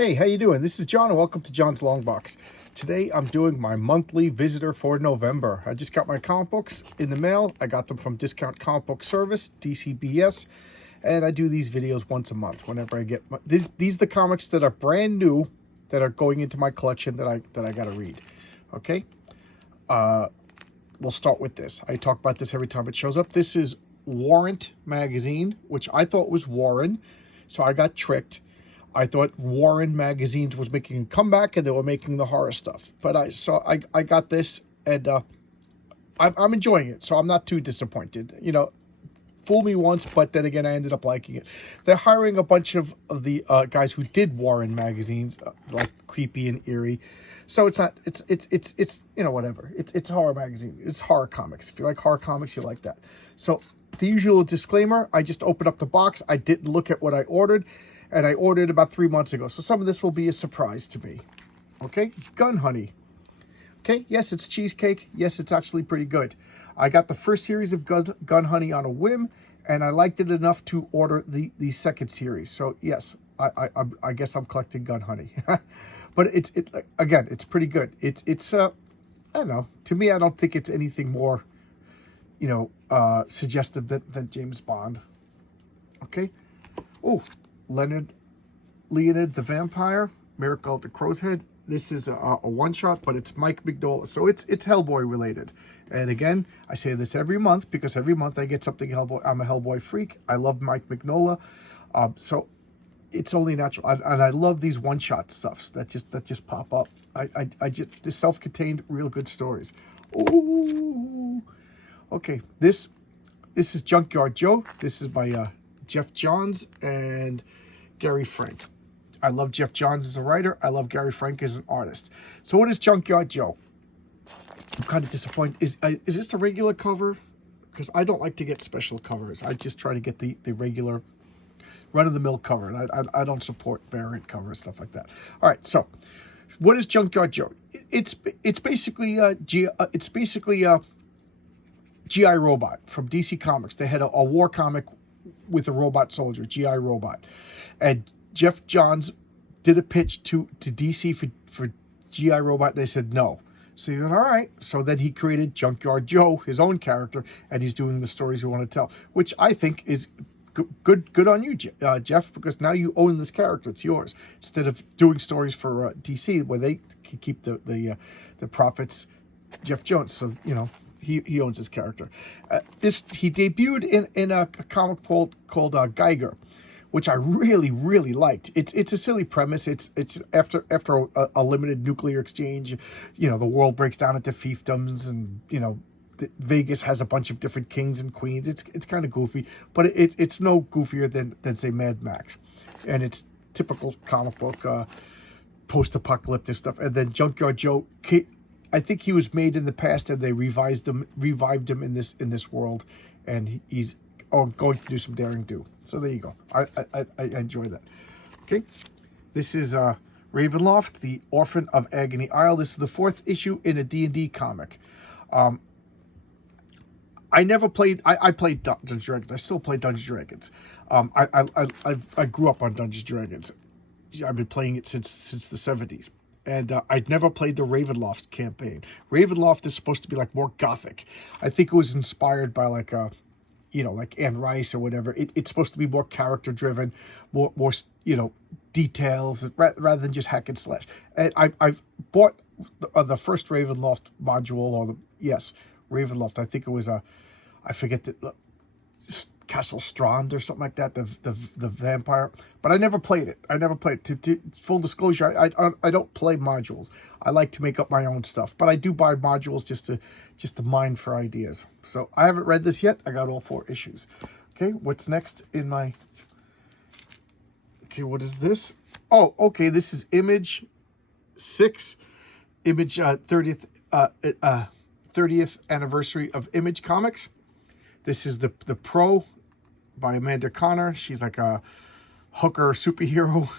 Hey, how you doing? This is John and welcome to John's Long Box. Today I'm doing my monthly visitor for November. I just got my comic books in the mail. I got them from Discount Comic Book Service, DCBS, and I do these videos once a month whenever I get these are the comics that are brand new that are going into my collection that I got to read. Okay? We'll start with this. I talk about this every time it shows up. This is Warrant magazine, which I thought was Warren, so I got tricked. I thought Warren magazines was making a comeback and they were making the horror stuff. But I got this and I'm enjoying it, so I'm not too disappointed. You know, fool me once, but then again, I ended up liking it. They're hiring a bunch of the guys who did Warren magazines, like Creepy and Eerie. So it's not, it's you know, whatever. It's a horror magazine. It's horror comics. If you like horror comics, you like that. So the usual disclaimer, I just opened up the box. I didn't look at what I ordered. And I ordered about 3 months ago. So some of this will be a surprise to me. Okay, Gun Honey. Okay, yes, it's cheesecake. Yes, it's actually pretty good. I got the first series of Gun Honey on a whim, and I liked it enough to order the second series. So yes, I guess I'm collecting Gun Honey. But again, it's pretty good. It's I don't know. To me, I don't think it's anything more, you know, suggestive than James Bond. Okay. Oh. Leonard the Vampire, Miracle at the Crow's Head. This is a one-shot, but it's Mike Mignola, so it's Hellboy related. And again, I say this every month because every month I get something Hellboy. I'm a Hellboy freak. I love Mike Mignola, so it's only natural. And I love these one-shot stuffs that just pop up. I just the self-contained, real good stories. Ooh, okay. This is Junkyard Joe. This is by Geoff Johns and Gary Frank. I love Geoff Johns as a writer. I love Gary Frank as an artist. So what is Junkyard Joe? I'm kind of disappointed. Is this the regular cover? Because I don't like to get special covers. I just try to get the regular run-of-the-mill cover. And I don't support variant covers, stuff like that. All right, so what is Junkyard Joe? It's basically G.I. Robot from DC Comics. They had a war comic with a robot soldier, G.I. Robot. And Geoff Johns did a pitch to DC for G.I. Robot, and they said no. So he went, all right. So then he created Junkyard Joe, his own character, and he's doing the stories we want to tell, which I think is good on you, Jeff, because now you own this character. It's yours. Instead of doing stories for DC where they can keep the profits, Geoff Johns. So, you know, he owns his character. He debuted in a comic called Geiger, which I really liked. It's a silly premise. It's after a limited nuclear exchange, you know, the world breaks down into fiefdoms, and you know, Vegas has a bunch of different kings and queens. It's kind of goofy, but it's no goofier than say Mad Max, and it's typical comic book post-apocalyptic stuff. And then Junkyard Joe, I think he was made in the past, and they revived him in this world, and he's going to do some daring do. So there you go. I enjoy that. Okay, this is Ravenloft, the Orphan of Agony Isle. This is the 4th issue in a D&D comic. I never played. I played Dungeons and Dragons. I still play Dungeons and Dragons. I grew up on Dungeons and Dragons. I've been playing it since the 70s. And I'd never played the Ravenloft campaign. Ravenloft is supposed to be like more gothic. I think it was inspired by like you know, like Anne Rice or whatever. It's supposed to be more character driven, more you know, details rather than just hack and slash. And I've bought the first Ravenloft module, or Ravenloft. I think it was I forget the Castle Strand or something like that, the vampire, but I never played it. To full disclosure, I don't play modules. I like to make up my own stuff, but I do buy modules just to mine for ideas. So I haven't read this yet. I got all 4 issues. Okay, what's next in my... Okay, what is this? Oh, okay, this is Image 6, Image 30th anniversary of Image Comics. This is the Pro by Amanda Conner. She's like a hooker superhero.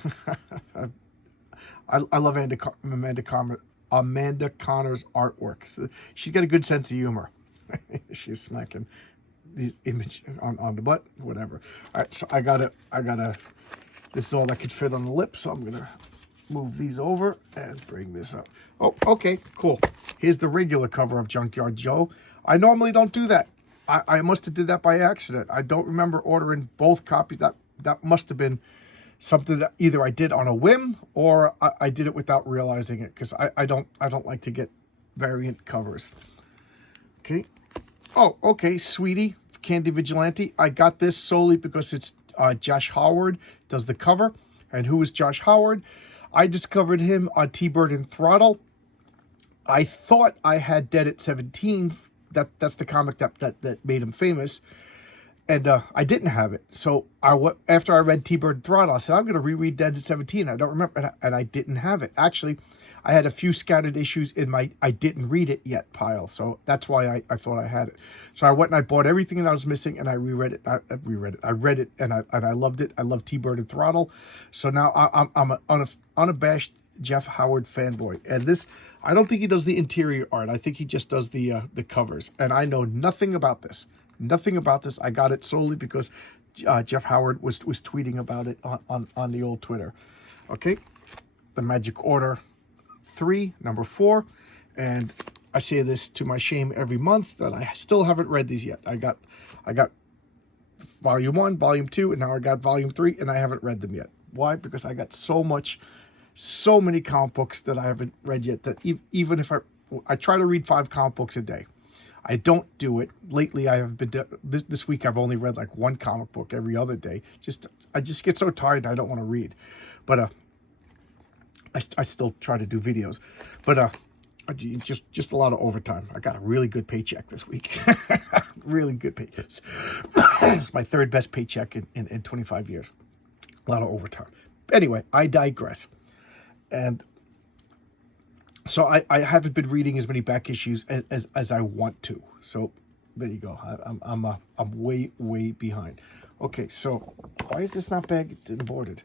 I love Amanda Conner's artwork. So she's got a good sense of humor. She's smacking these Image on the butt, whatever. All right, so I gotta. This is all that could fit on the lip, so I'm gonna move these over and bring this up. Oh, okay, cool. Here's the regular cover of Junkyard Joe. I normally don't do that. I must have did that by accident. I don't remember ordering both copies. That must have been something that either I did on a whim or I did it without realizing it, because I don't like to get variant covers. Okay. Oh, okay, Sweetie, Candy Vigilante. I got this solely because it's Josh Howard does the cover. And who is Josh Howard? I discovered him on T-Bird and Throttle. I thought I had Dead at 17. That's the comic that made him famous. And I didn't have it. So after I read T-Bird and Throttle, I said, I'm going to reread Dead at 17. I don't remember. And I didn't have it. Actually, I had a few scattered issues in my I didn't read it yet pile. So that's why I thought I had it. So I went and I bought everything that I was missing and I reread it. I read it and I loved it. I love T-Bird and Throttle. So now I'm an unabashed Jeff Howard fanboy. And this, I don't think he does the interior art. I think he just does the covers. And I know nothing about this. Nothing about this. I got it solely because Jeff Howard was tweeting about it on the old Twitter. Okay, the Magic Order 3, number 4, and I say this to my shame every month that I still haven't read these yet. I got volume 1, volume 2, and now I got volume 3, and I haven't read them yet. Why? Because I got so many comic books that I haven't read yet, that even if I try to read 5 comic books a day. I don't do it. Lately, I have been this week. I've only read like 1 comic book every other day. I just get so tired. I don't want to read, but I still try to do videos, but just a lot of overtime. I got a really good paycheck this week. Really good paycheck. It's my 3rd best paycheck in 25 years. A lot of overtime. Anyway, I digress. And so I haven't been reading as many back issues as I want to. So there you go. I'm way behind. Okay, so why is this not bagged and boarded?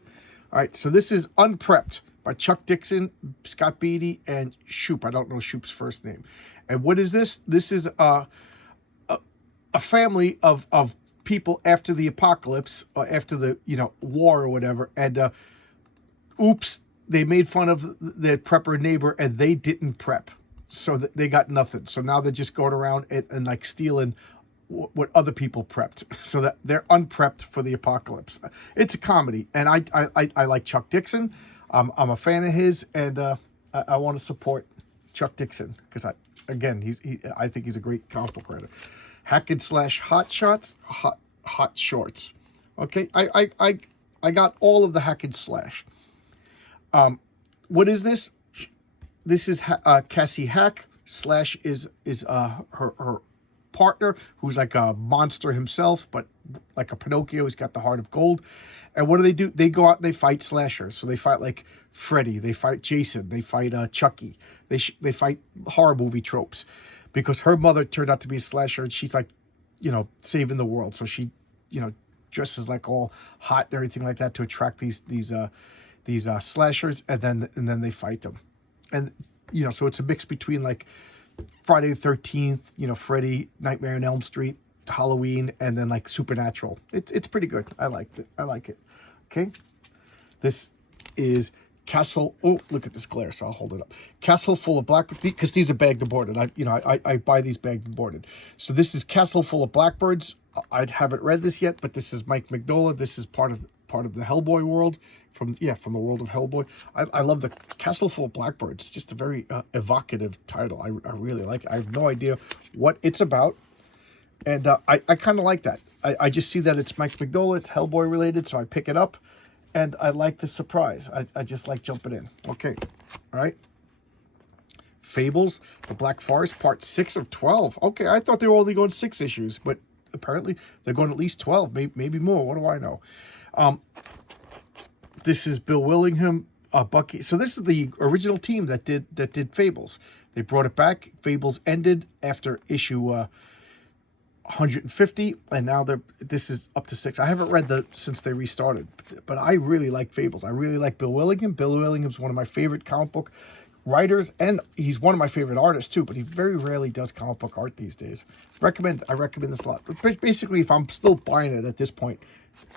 All right, so this is Unprepped by Chuck Dixon, Scott Beatty, and Shoop. I don't know Shoop's first name. And what is this? This is a family of people after the apocalypse, or after the war or whatever. And oops, they made fun of their prepper neighbor, and they didn't prep, so they got nothing. So now they're just going around and like stealing what other people prepped, so that they're unprepped for the apocalypse. It's a comedy, and I like Chuck Dixon. I'm a fan of his, and I want to support Chuck Dixon because I think he's a great comic book writer. Hack and Slash Hot Shots, Hot Shorts. Okay, I got all of the Hack and Slash. What is this? This is Cassie Hack. Slash is her partner, who's like a monster himself, but like a Pinocchio. He's got the heart of gold. And what do? They go out and they fight slashers. So they fight like Freddy, they fight Jason, they fight Chucky. They fight horror movie tropes, because her mother turned out to be a slasher, and she's like, saving the world. So she, dresses like all hot and everything like that to attract these slashers, and then they fight them. And so it's a mix between like Friday the 13th, Freddy, Nightmare on Elm Street, Halloween, and then like Supernatural. It's pretty good. I like it. Okay, this is Castle. Oh, look at this glare. So I'll hold it up. Castle Full of Blackbirds, because these are bagged and boarded. I buy these bagged and boarded. So this is Castle Full of Blackbirds. I haven't read this yet, but this is Mike Mignola. This is part of the Hellboy world, from the world of Hellboy. I love the Castle Full of Blackbirds. It's just a very evocative title. I really like it. I have no idea what it's about, and I kind of like that. I just see that it's Mike Mignola, it's Hellboy related, so I pick it up, and I like the surprise. I just like jumping in. Okay, all right. Fables, The Black Forest, part 6 of 12. Okay, I thought they were only going 6 issues, but apparently they're going at least 12, maybe more. What do I know? This is Bill Willingham, Bucky. So this is the original team that did Fables. They brought it back. Fables ended after issue 150, and now this is up to 6. I haven't read since they restarted, but I really like Fables. I really like Bill Willingham. Bill Willingham's one of my favorite comic book writers, and he's one of my favorite artists too, but he very rarely does comic book art these days. I recommend this a lot. But basically, if I'm still buying it at this point,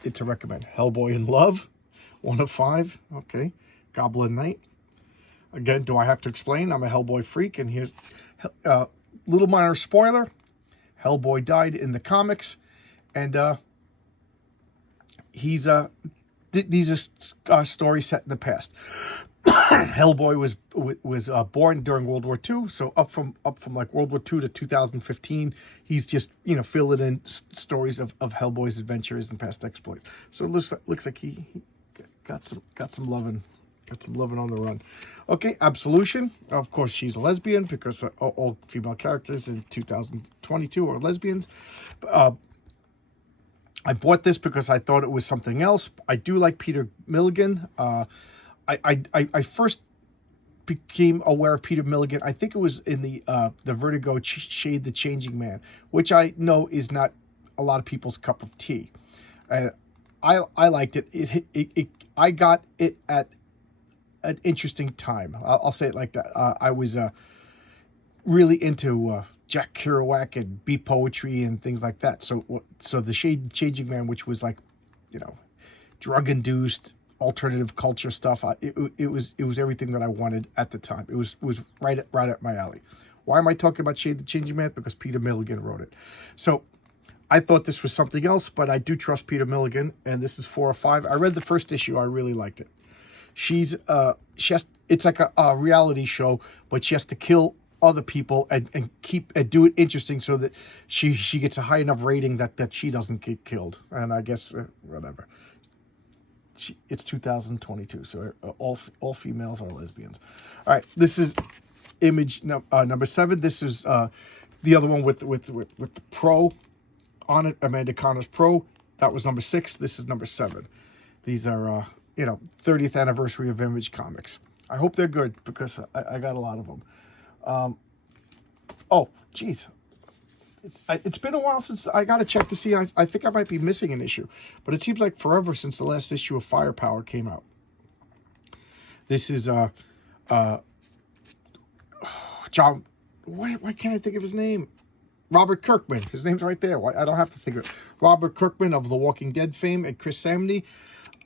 it's a recommend. Hellboy in Love, 1 of 5. Okay. Goblin Knight. Again, do I have to explain? I'm a Hellboy freak, and here's little minor spoiler. Hellboy died in the comics, and these are stories set in the past. Hellboy was born during World War II, so up from like World War II to 2015, he's just filling in stories of Hellboy's adventures and past exploits. So it looks like he got some loving. Got some loving on the run. Okay, Absolution. Of course, she's a lesbian because all female characters in 2022 are lesbians. I bought this because I thought it was something else. I do like Peter Milligan. I first became aware of Peter Milligan. I think it was in the Vertigo Shade the Changing Man, which I know is not a lot of people's cup of tea. I liked it. I got it at an interesting time. I'll say it like that. I was really into Jack Kerouac and beat poetry and things like that. So the Shade Changing Man, which was like, drug induced alternative culture stuff. It was everything that I wanted at the time. It was right up my alley. Why am I talking about Shade the Changing Man? Because Peter Milligan wrote it. So I thought this was something else, but I do trust Peter Milligan, and this is 4 or 5. I read the first issue. I really liked it. It's like a reality show, but she has to kill other people and do it interesting so that she gets a high enough rating that she doesn't get killed. And I guess whatever. It's 2022, so all females are lesbians. All right, this is Image number 7. This is the other one with the Pro on it, Amanda Connor's Pro. That was number 6. This is number 7. These are 30th anniversary of Image Comics. I hope they're good because I got a lot of them. Oh, geez. It's been a while since I got to check to see. I think I might be missing an issue, but it seems like forever since the last issue of Firepower came out. This is John. Why can't I think of his name? Robert Kirkman. His name's right there. I don't have to think of it. Robert Kirkman of The Walking Dead fame, and Chris Samney.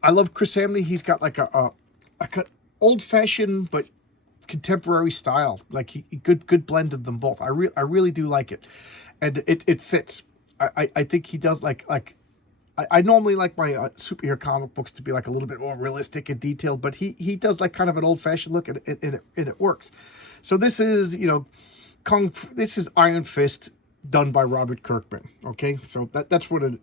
I love Chris Samney. He's got like a old-fashioned but contemporary style. Like he good blend of them both. I really do like it, and it fits. I think he does like I normally like my superhero comic books to be like a little bit more realistic and detailed, but he does like kind of an old-fashioned look, and it works. So this is this is Iron Fist done by Robert Kirkman. Okay, so that's what it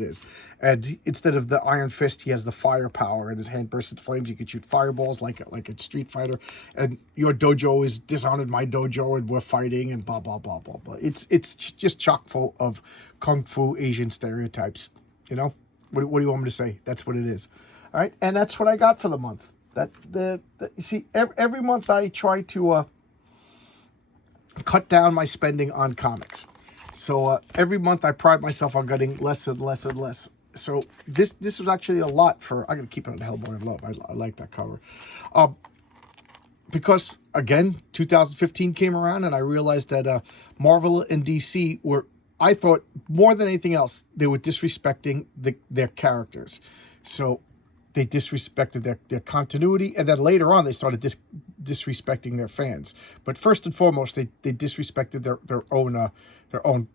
is. And instead of the Iron Fist, he has the firepower, and his hand bursts into flames. You can shoot fireballs like a Street Fighter. And your dojo is dishonored my dojo, and we're fighting, and blah blah blah blah blah. It's just chock full of kung fu Asian stereotypes. What do you want me to say? That's what it is. All right, and that's what I got for the month. You see, every month I try to cut down my spending on comics. So every month I pride myself on getting less and less and less. So this was actually a lot for. I'm gonna keep it on Hellboy in Love. I like that cover, because again, 2015 came around and I realized that Marvel and DC were. I thought more than anything else they were disrespecting their characters. So they disrespected their continuity, and then later on they started disrespecting their fans. But first and foremost, they disrespected their own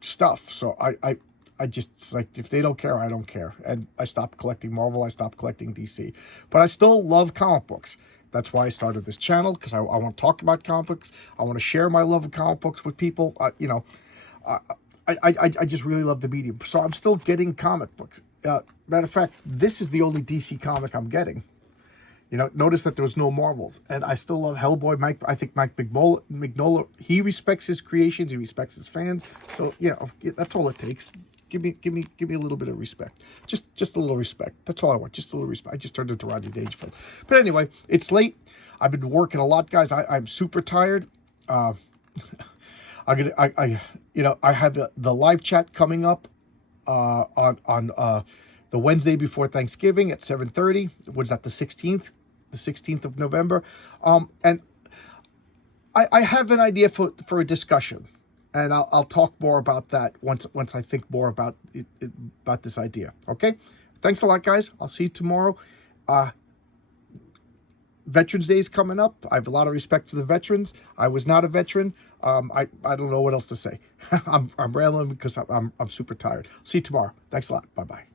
stuff. So I just like, if they don't care, I don't care. And I stopped collecting Marvel. I stopped collecting DC. But I still love comic books. That's why I started this channel, because I want to talk about comic books. I want to share my love of comic books with people. I just really love the medium. So I'm still getting comic books. Matter of fact, this is the only DC comic I'm getting. Notice that there was no Marvels. And I still love Hellboy. I think Mike Mignola, he respects his creations. He respects his fans. So, that's all it takes. Give me a little bit of respect. Just a little respect. That's all I want. Just a little respect. I just turned into Rodney Dangerfield. But anyway, it's late. I've been working a lot, guys. I'm super tired. I have the live chat coming up on the Wednesday before Thanksgiving at 7:30. Was that the 16th? The 16th of November. And I have an idea for a discussion, and I'll talk more about that once I think more about about this idea. Okay. Thanks a lot, guys. I'll see you tomorrow. Veterans Day is coming up. I have a lot of respect for the veterans. I was not a veteran. I don't know what else to say. I'm railing because I'm super tired. See you tomorrow. Thanks a lot. Bye-bye.